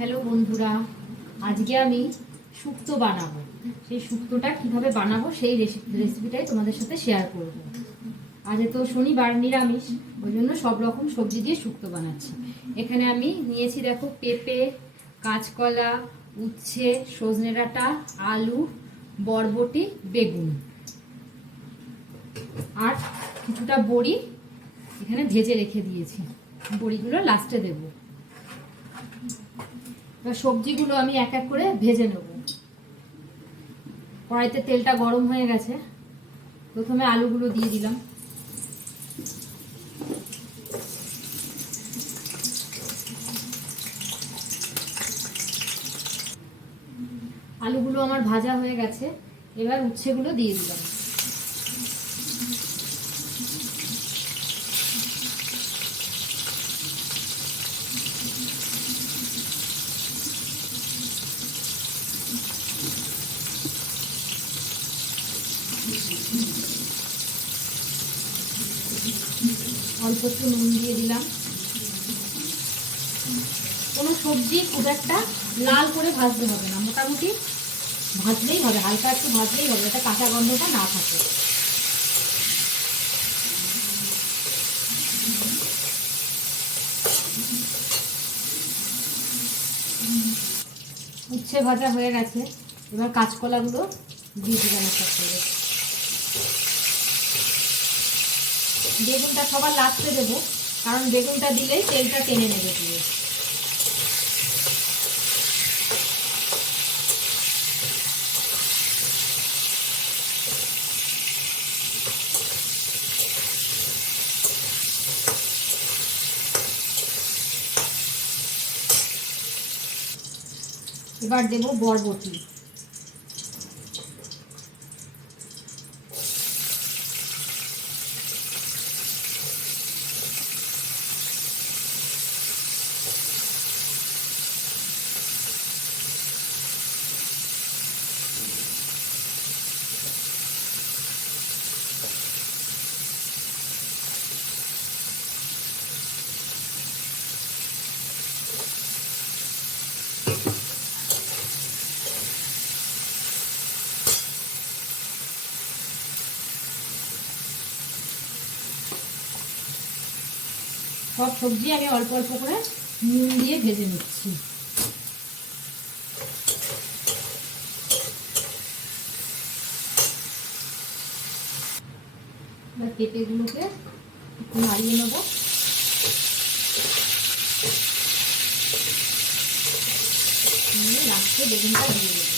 Hello বন্ধুরা, আজকে আমি শুক্তো বানাবো। সেই শুক্তোটা কিভাবে বানাবো সেই রেসিপিটাই তোমাদের সাথে শেয়ার করব। আজ তো শনিবার, নিরামিষ, ওই জন্য সব রকম সবজি দিয়ে শুক্তো বানাচ্ছি। এখানে আমি নিয়েছি, দেখো, পেঁপে, কাঁচকলা, উচ্ছে, সজনে ডাঁটা, আলু, বরবটি, বেগুন আর কিছুটা বড়ি এখানে ভেজে রেখে দিয়েছি। বড়িগুলো লাস্টে দেবো। সবজিগুলো আমি এক এক করে ভেজে নেব। কড়াইতে তেলটা গরম হয়ে গেছে। প্রথমে আলুগুলো দিয়ে দিলাম। আলুগুলো আমার ভাজা হয়ে গেছে। এবার উচ্ছেগুলো দিয়ে দিলাম। অল্প একটু নুন দিয়ে দিলাম। কোনো সবজি খুব একটা লাল করে ভাজতে হবে না, মোটামুটি ভাজলেই হবে, হালকা একটু ভাজলেই হবে, যাতে কাঁচা গন্ধটা না থাকে। উচ্ছে ভাজা হয়ে গেছে। এবার কাঁচকলাগুলো দিয়ে দিলাম একটা করে। বেগুনটা সবার লাস্টে দেবো, কারণ বেগুনটা দিলেই তেলটা টেনে নেবে পুরো। এবার দেবো বরবটি। সব সবজি আমি অল্প অল্প করে নুন দিয়ে ভেজে নিচ্ছি। এবার পেঁপেগুলোকে একটু নাড়িয়ে নেব। লাস্টে বেগুনটা দিয়ে দেবো।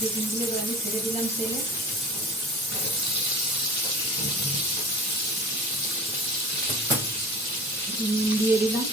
বেগুনগুলো এবার আমি ছেড়ে দিলাম তেলে। নুন দিয়ে দিলাম।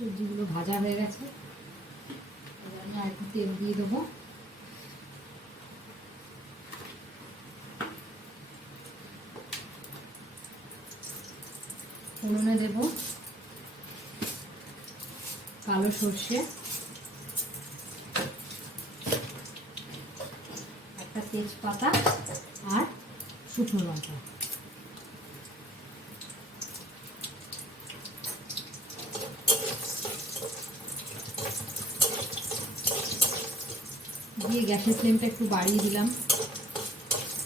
সবজিগুলো ভাজা হয়ে গেছে। এবার আমি আর একটু তেল দিয়ে দেবো। ফোড়নে দেবো কালো সর্ষে, একটা তেজপাতা আর শুকনো লঙ্কা। দিয়ে গ্যাসের ফ্লেমটা একটু বাড়িয়ে দিলাম,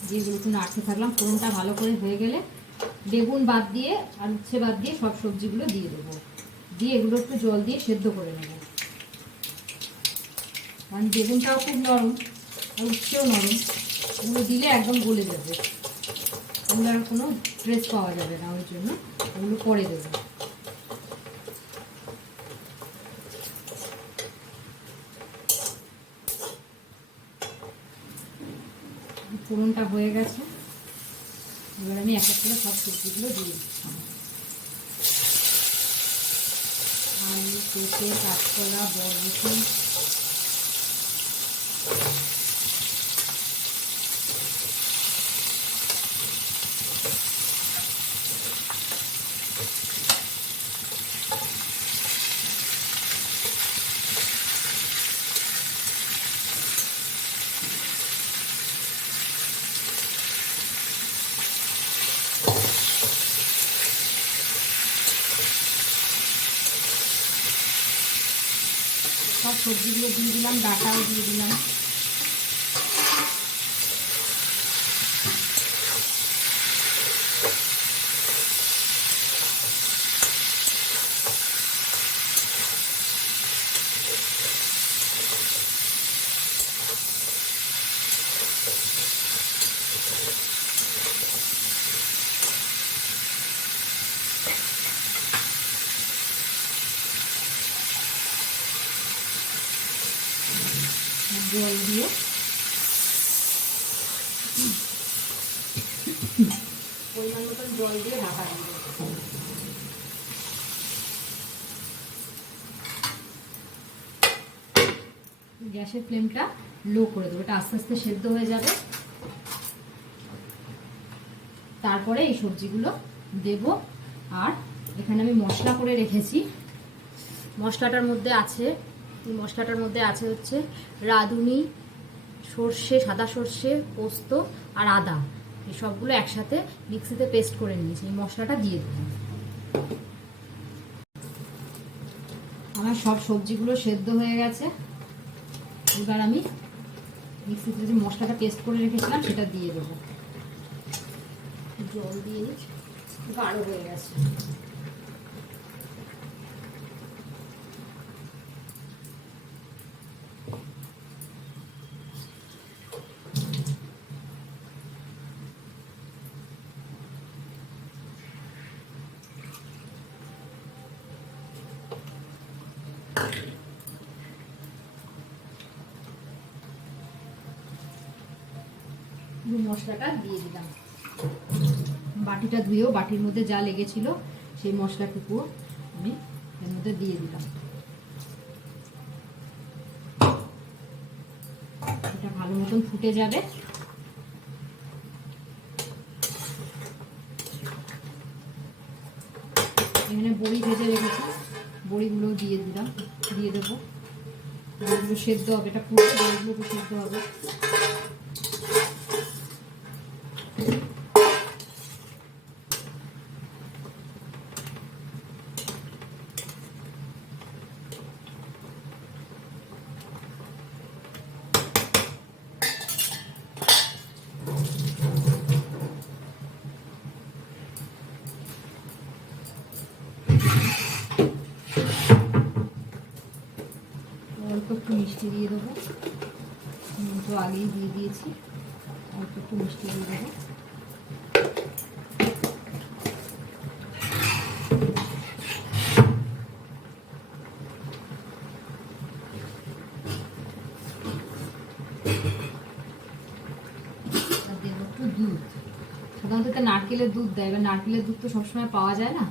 দিয়ে এগুলো একটু নাড়তে থাকলাম। ফোড়নটা ভালো করে হয়ে গেলে বেগুন বাদ দিয়ে আর উচ্ছে বাদ দিয়ে সব সবজিগুলো দিয়ে দেবো, দিয়ে এগুলো একটু জল দিয়ে সেদ্ধ করে নেব। কারণ বেগুনটাও খুব নরম আর উচ্ছেও নরম, এগুলো দিলে একদম গলে যাবে, এগুলো আর কোনো ট্রেস পাওয়া যাবে না, ওই জন্য ওগুলো পরে দেবো। ফোড়নটা হয়ে গেছে, এবার আমি এক এক করে সব সবজিগুলো দিয়ে দিচ্ছি। আলু, পেঁপে, কাঁচকলা, বরবটি, সব সবজিগুলো দিয়ে দিলাম, ডাঁটাও দিয়ে দিলাম। জল দিয়ে পরিমাণ মতন জল দিয়ে ঢাকা দিয়ে দেবো। গ্যাসের ফ্লেমটা লো করে দেবো, এটা আস্তে আস্তে সেদ্ধ হয়ে যাবে। তারপরে এই সবজিগুলো দেব। আর এখানে আমি মশলা করে রেখেছি, মশলাটার মধ্যে আছে হচ্ছে রাঁধুনি, সর্ষে, সাদা সর্ষে, পোস্ত আর আদা, এই সবগুলো একসাথে মিক্সিতে পেস্ট করে নিয়েছি। এই মশলাটা দিয়ে দিলাম। আমার সব সবজিগুলো সেদ্ধ হয়ে গেছে, এবার আমি মিক্সিতে যে মশলাটা পেস্ট করে রেখেছিলাম সেটা দিয়ে দেবো। জল দিয়ে গাঢ় হয়ে গেছে। মশলাটা দিয়ে দিলাম, বাটিটা ধুয়েও বাটির মধ্যে যা লেগেছিল সেই মশলাটুকু আমি এর মধ্যে দিয়ে দিলাম। এটা ভালো মতন ফুটে যাবে। এখানে বড়ি ভেজে রেখেছি, বড়িগুলো দিয়ে দেবো। বড়িগুলো সেদ্ধ হবে, এটা পুরো বড়িগুলো সেদ্ধ হবে। অল্প একটু মিষ্টি দিয়ে দেবো, তো আগেই দিয়ে দিয়েছি, অল্প একটু মিষ্টি দিয়ে দেবো। আর দেবো একটু দুধ, সাধারণত নারকেলের দুধ দেয়, এবার নারকেলের দুধ তো সবসময় পাওয়া যায় না,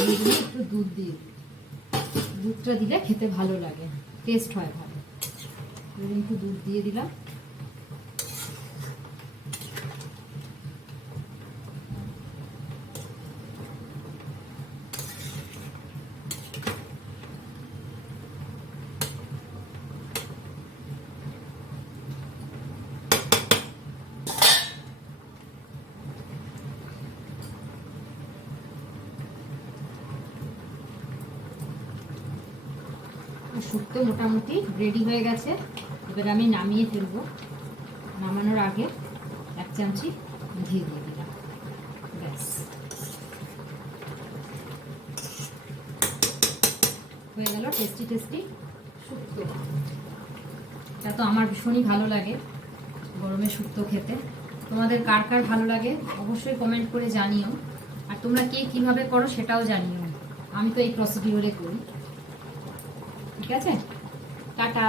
ওই জন্য একটু দুধ দিয়ে দুধটা দিলে খেতে ভালো লাগে, টেস্ট হয় ভালো। একটু দুধ দিয়ে দিলাম। শুক্তো মোটামুটি রেডি হয়ে গেছে। এবার আমি নামিয়ে ফেলবো। নামানোর আগে 1 চামচি ঘি দিয়ে দিলাম। ব্যাস হয়ে গেল টেস্টি টেস্টি শুক্তো। এটা তো আমার ভীষণই ভালো লাগে গরমে শুক্তো খেতে। তোমাদের কার কার ভালো লাগে অবশ্যই কমেন্ট করে জানিও। আর তোমরা কে কিভাবে করো সেটাও জানিও। আমি তো এই প্রসিডিওরে করি। ঠিক আছে, টাটা।